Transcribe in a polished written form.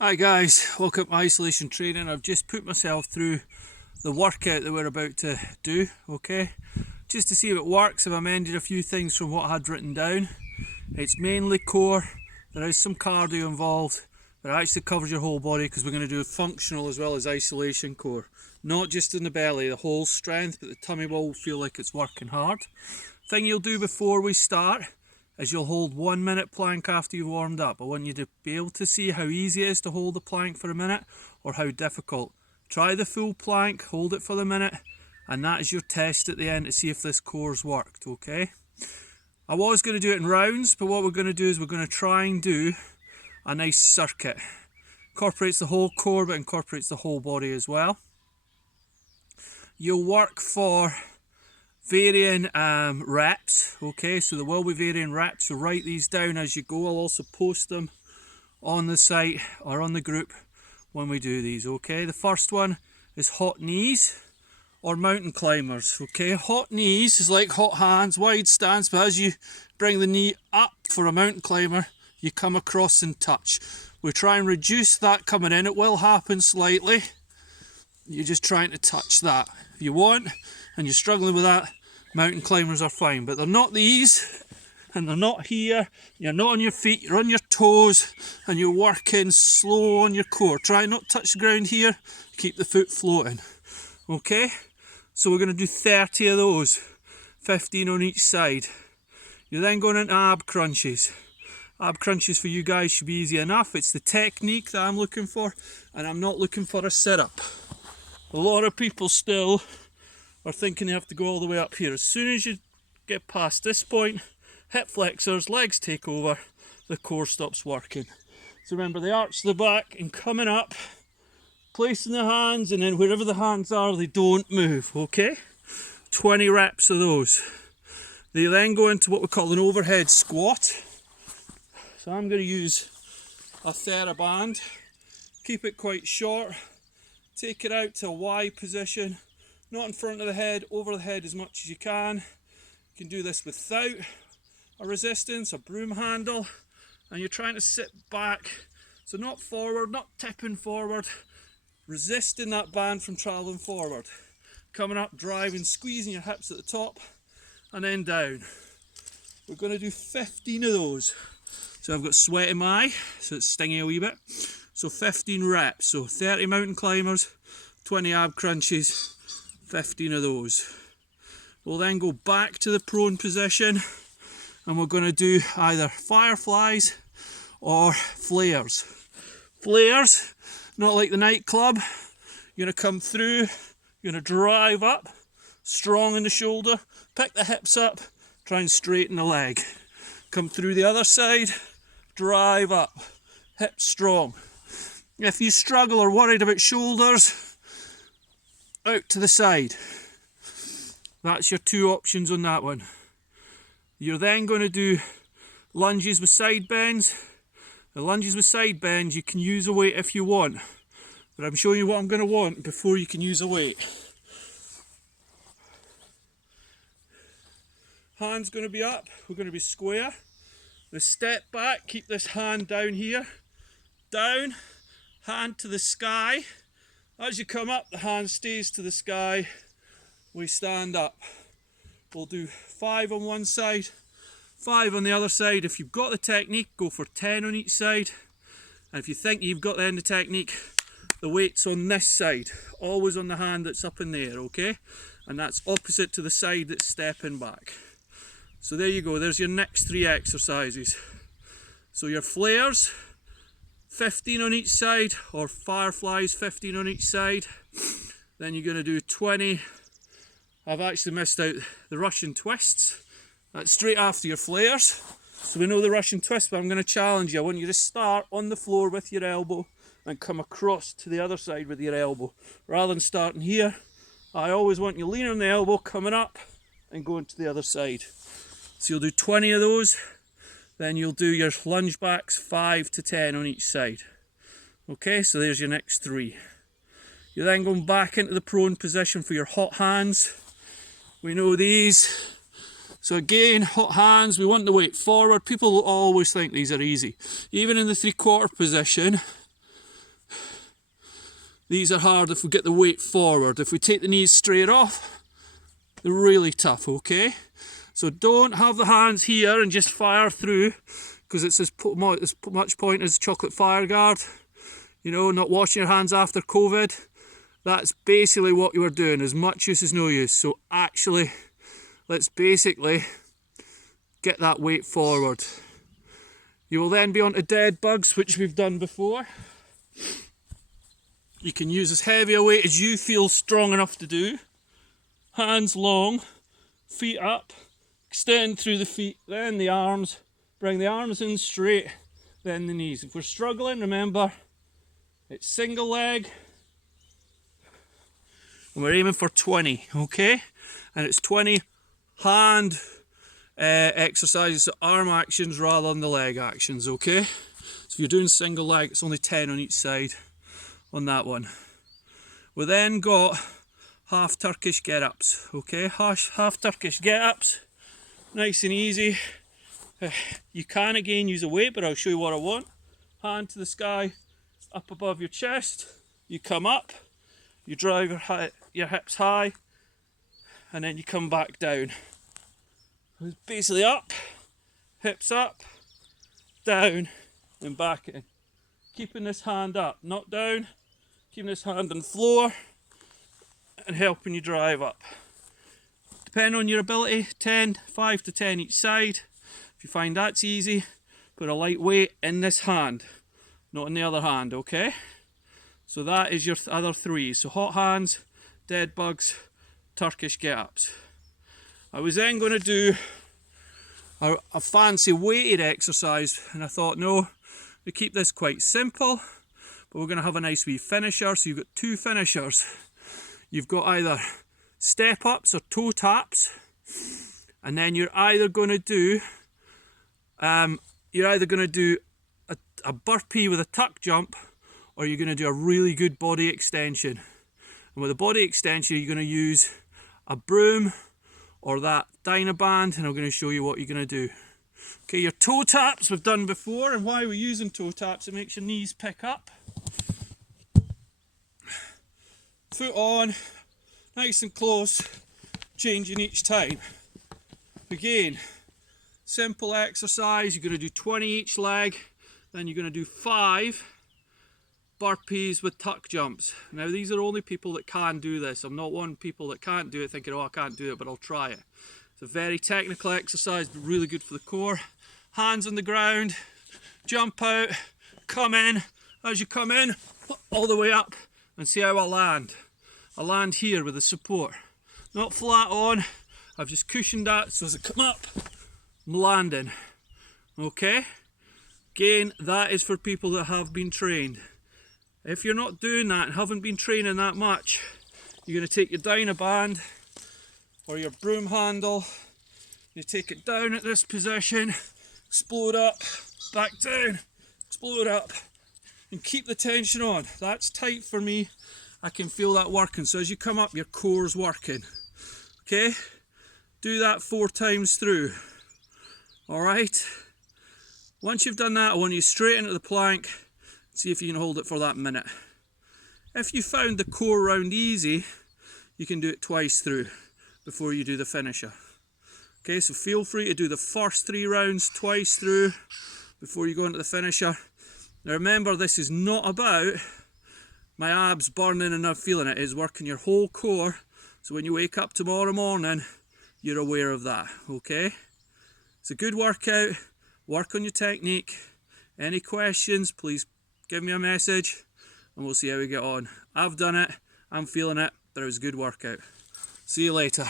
Hi guys, welcome to isolation training. I've just put myself through the workout that we're about to do, okay? Just to see if it works, if I amended a few things from what I had written down. It's mainly core, there is some cardio involved, but it actually covers your whole body because we're going to do functional as well as isolation core. Not just in the belly, the whole strength, but the tummy will feel like it's working hard. Thing you'll do before we start is you'll hold 1 minute plank after you've warmed up. I want you to be able to see how easy it is to hold the plank for a minute or how difficult. Try the full plank, hold it for the minute, and that is your test at the end to see if this core's worked, okay? I was going to do it in rounds, but what we're going to do is we're going to try and do a nice circuit. Incorporates the whole core but incorporates the whole body as well. You'll work for varying reps, okay, so there will be varying reps, so write these down as you go. I'll also post them on the site or on the group when we do these, okay. The first one is hot knees or mountain climbers, okay. Hot knees is like hot hands, wide stance, but as you bring the knee up for a mountain climber, you come across and touch. We try and reduce that coming in. It will happen slightly. You're just trying to touch that. If you want and you're struggling with that, mountain climbers are fine, but they're not these, and they're not here. You're not on your feet, you're on your toes, and you're working slow on your core. Try not to touch the ground here, keep the foot floating. Okay, so we're going to do 30 of those, 15 on each side. You're then going into ab crunches. Ab crunches for you guys should be easy enough. It's the technique that I'm looking for, and I'm not looking for a sit-up. A lot of people still are thinking they have to go all the way up here. As soon as you get past this point, hip flexors, legs take over, the core stops working. So remember, they arch the back and coming up, placing the hands, and then wherever the hands are, they don't move, okay? 20 reps of those. They then go into what we call an overhead squat. So I'm going to use a TheraBand, keep it quite short, take it out to a Y position, not in front of the head, over the head as much as you can. You can do this without a resistance, a broom handle, and you're trying to sit back, so not forward, not tipping forward, resisting that band from travelling forward. Coming up, driving, squeezing your hips at the top, and then down. We're going to do 15 of those. So I've got sweat in my eye, so it's stinging a wee bit. So 15 reps, so 30 mountain climbers, 20 ab crunches, 15 of those. We'll then go back to the prone position and we're going to do either fireflies or flares. Flares, not like the nightclub. You're going to come through, you're going to drive up, strong in the shoulder, pick the hips up, try and straighten the leg. Come through the other side, drive up, hips strong. If you struggle or worried about shoulders, out to the side. That's your two options on that one. You're then going to do lunges with side bends. The lunges with side bends, you can use a weight if you want, but I'm showing you what I'm going to want before you can use a weight. Hand's going to be up, we're going to be square. The step back, keep this hand down here, down, hand to the sky. As you come up, the hand stays to the sky. We stand up. We'll do 5 on one side, 5 on the other side. If you've got the technique, go for 10 on each side. And if you think you've got the end of the technique, the weight's on this side, always on the hand that's up in the air, okay? And that's opposite to the side that's stepping back. So there you go, there's your next 3 exercises. So your flares, 15 on each side, or fireflies, 15 on each side. Then you're going to do 20. I've actually missed out the Russian twists. That's straight after your flares. So we know the Russian twist, but I'm going to challenge you. I want you to start on the floor with your elbow and come across to the other side with your elbow. Rather than starting here, I always want you leaning on the elbow, coming up and going to the other side. So you'll do 20 of those. Then you'll do your lunge backs, 5 to 10 on each side. Okay, so there's your next 3. You're then going back into the prone position for your hot hands. We know these. So again, hot hands, we want the weight forward. People always think these are easy. Even in the 3/4 position, These are hard if we get the weight forward. If we take the knees straight off, they're really tough, okay? So don't have the hands here and just fire through, because it's as much point as chocolate fire guard. You know, not washing your hands after COVID. That's basically what you were doing, as much use as no use. So actually, let's basically get that weight forward. You will then be on to dead bugs, which we've done before. You can use as heavy a weight as you feel strong enough to do. Hands long, feet up, extend through the feet, then the arms. Bring the arms in straight, then the knees. If we're struggling, remember, it's single leg. And we're aiming for 20, okay? And it's 20 hand exercises, so arm actions rather than the leg actions, okay? So if you're doing single leg, it's only 10 on each side on that one. We then got half Turkish get-ups, okay? Half Turkish get-ups, nice and easy. You can again use a weight, but I'll show you what I want. Hand to the sky, up above your chest. You come up, you drive your hips high, and then you come back down. It's basically up, hips up, down, and back in. Keeping this hand up, not down. Keeping this hand on the floor, and helping you drive up. Depending on your ability, 5 to 10 each side. If you find that's easy, put a light weight in this hand, not in the other hand, okay? So that is your other three. So hot hands, dead bugs, Turkish get-ups. I was then going to do a fancy weighted exercise, and I thought, no, we keep this quite simple, but we're going to have a nice wee finisher. So you've got two finishers. You've got either step-ups or toe taps, and then you're either going to do a burpee with a tuck jump, or you're going to do a really good body extension. And with a body extension, you're going to use a broom or that Dynaband, and I'm going to show you what you're going to do. Okay, your toe taps we've done before, and why we're using toe taps, it makes your knees pick up. Foot on, nice and close, changing each time. Again, simple exercise. You're going to do 20 each leg, then you're going to do 5 burpees with tuck jumps. Now these are only people that can do this. I'm not one people that can't do it thinking, oh, I can't do it, but I'll try it. It's a very technical exercise, but really good for the core. Hands on the ground, jump out, come in. As you come in, all the way up, and see how I land. I land here with the support. Not flat on, I've just cushioned that, so as I come up, I'm landing. Okay? Again, that is for people that have been trained. If you're not doing that and haven't been training that much, you're going to take your Dynaband or your broom handle, you take it down at this position, explode up, back down, explode up, and keep the tension on. That's tight for me. I can feel that working. So as you come up, your core's working. Okay? Do that 4 times through. Alright? Once you've done that, I want you straight into the plank. See if you can hold it for that minute. If you found the core round easy, you can do it twice through before you do the finisher. Okay, so feel free to do the first 3 rounds twice through before you go into the finisher. Now remember, this is not about my abs burning and not feeling it. It is working your whole core, so when you wake up tomorrow morning, you're aware of that, okay? It's a good workout. Work on your technique. Any questions, please give me a message and we'll see how we get on. I've done it, I'm feeling it, but it was a good workout. See you later.